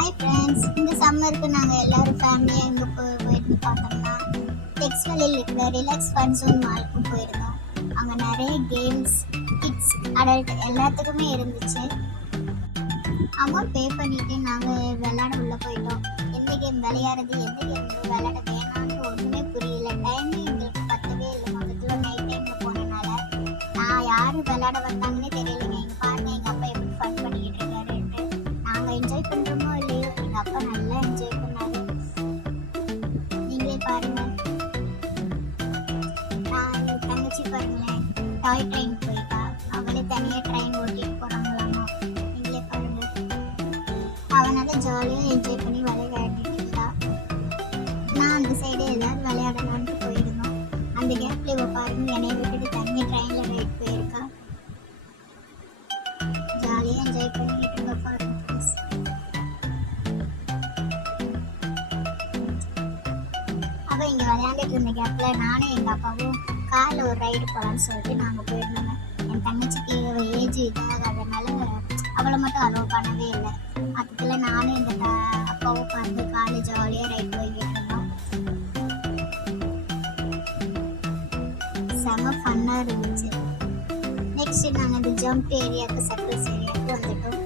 Hi friends, இந்த சம்மருக்கு நாங்கள் எல்லோரும் ஃபேமிலியாக எங்கே போயிருந்து பார்த்தோம்னா டெக்ஸ்வெல்லியில் இருக்கிற ரிலாக்ஸ் ஃபன் ஜோன் மாலுக்கு போயிருந்தோம். அங்கே நிறைய கேம்ஸ், கிட்ஸ், அடல்ட் எல்லாத்துக்குமே இருந்துச்சு. அமௌண்ட் பே பண்ணிவிட்டு நாங்கள் விளையாட உள்ளே போயிட்டோம். எந்த கேம் விளையாடுறது, எந்த கேம் விளையாட வேணான்னு ஒன்றுமே புரியல. டைமே எங்களுக்கு பத்தவே இல்லை. மொத்தத்தில் நைட் டைமில் போனனால நான் யார் விளையாட வந்தாங்கன்னே தெரியலைங்க. எங்கள் பாருங்க, எங்கள் அப்பா எப்படி ஃபன் பண்ணிக்கிட்டு இருக்காருன்ட்டு. நாங்கள் என்ஜாய் பண்ணுறோமோ இல்லையோ, எங்கள் அப்பா நல்லா என்ஜாய் பண்ணாரு. நீங்களே பாருங்க. நான் எங்கள் தங்கச்சி பாருங்களேன், டாய் ட்ரெயின் போயிட்டா. அவளே தனியாக ட்ரெயின் ஓட்டிட்டு போகிறாங்களாமா. நீங்களே பாருங்க. அவனால ஜாலியாக என்ஜாய் பண்ணி விளையாடிட்டு இருந்தா. நான் அந்த சைடு ஏதாவது விளையாடலான்ட்டு போயிருந்தோம். அந்த கேப்ல இவ பாருங்க, என்னை விட்டுட்டு தனியாக ட்ரெயினில் ரைட் போயிருக்கா. ஜாலியாக என்ஜாய் பண்ணிட்டு இருக்க பாருங்க. அவள் இங்கே விளையாண்டுட்டு இருந்த கேப்பில் நானும் எங்கள் அப்பாவும் காரில் ஒரு ரைடு போகலான்னு சொல்லிட்டு நாங்கள் போயிருந்தோங்க. என் தங்கச்சிக்கு ஏஜ் இதாகாதனால அவளை மட்டும் அலோவ் பண்ணவே இல்லை. அதுக்குள்ள நானும் எங்கள் அப்பாவும் பார்த்து காரில் ஜாலியாக ரைடு போய்கிட்டு இருந்தோம். செம ஃபன்னாக இருந்துச்சு. நெக்ஸ்ட்டு நாங்கள் இந்த ஜம்ப் ஏரியாவுக்கு, சர்க்கஸ் ஏரியாவுக்கு வந்துட்டோம்.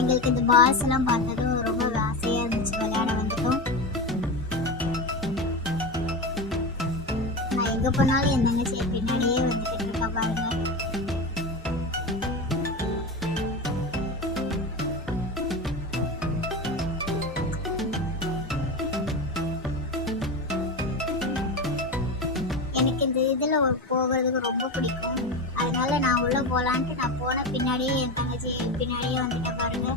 எங்களுக்கு இந்த பால்ஸ் எல்லாம் பார்த்ததும் ரொம்ப ஆசையாக இருந்துச்சு. விளையாட வந்துட்டோம். நான் எங்கே போனாலும் என் தங்கச்சி பின்னாடியே வந்துட்டு இருக்கா பாருங்க. எனக்கு இந்த இதில் போகிறதுக்கு ரொம்ப பிடிக்கும். அதனால நான் உள்ளே போகலான்ட்டு நான் போன பின்னாடியே என் தங்கச்சி பின்னாடியே வந்துட்டேன் பாருங்க.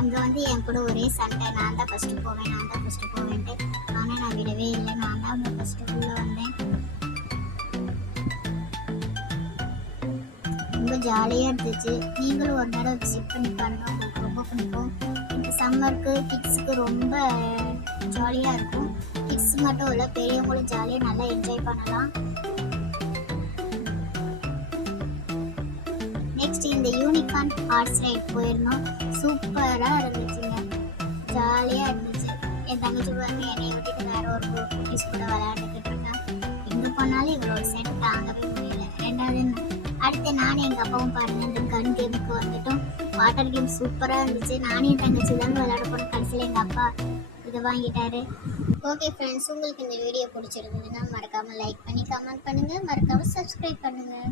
அங்கே வந்து என் கூட ஒரே சண்டை. நான் தான் ஃபஸ்ட்டு போவேன்ட்டு. ஆனால் நான் விடவே இல்லை. நான் தான் அங்கே ஃபஸ்ட்டு உள்ளே வந்தேன். ரொம்ப ஜாலியாக இருந்துச்சு. நீங்களும் ஒரு தடவை விசிட் பண்ணி பாருங்கள், உங்களுக்கு ரொம்ப பிடிக்கும். இந்த சம்மருக்கு கிட்ஸுக்கு ரொம்ப ஜாலியாக இருக்கும். கிட்ஸ் மட்டும் இல்லை, பெரியவங்களும் ஜாலியாக நல்லா என்ஜாய் பண்ணலாம். நெக்ஸ்ட் இந்த யூனிகார்ன் ஹார்ஸ் ரைட் போயிருந்தோம். சூப்பராக இருந்துச்சுங்க, ஜாலியாக இருந்துச்சு. என் தங்கச்சி பாருங்க, என்னை விட்டுட்டு வேற ஒரு குட்டீஸ் கூட விளையாண்டுக்கிட்டு இருக்கேன். எங்கே போனாலும் இவளோட செட் தாங்கவே முடியல. ரெண்டாவது அடுத்து நானும் எங்கள் அப்பாவும் பாருங்க இந்த கன் கேமுக்கு வந்துட்டோம். வாட்டர் கேம் சூப்பராக இருந்துச்சு. நானும் என் தங்கச்சி தாங்க விளையாட போனோம். கடைசியில் எங்கள் அப்பா இதை வாங்கிட்டாரு. ஓகே ஃப்ரெண்ட்ஸ், உங்களுக்கு இந்த வீடியோ பிடிச்சிருந்ததுன்னா மறக்காமல் லைக் பண்ணி கமெண்ட் பண்ணுங்கள். மறக்காமல் சப்ஸ்கிரைப் பண்ணுங்கள்.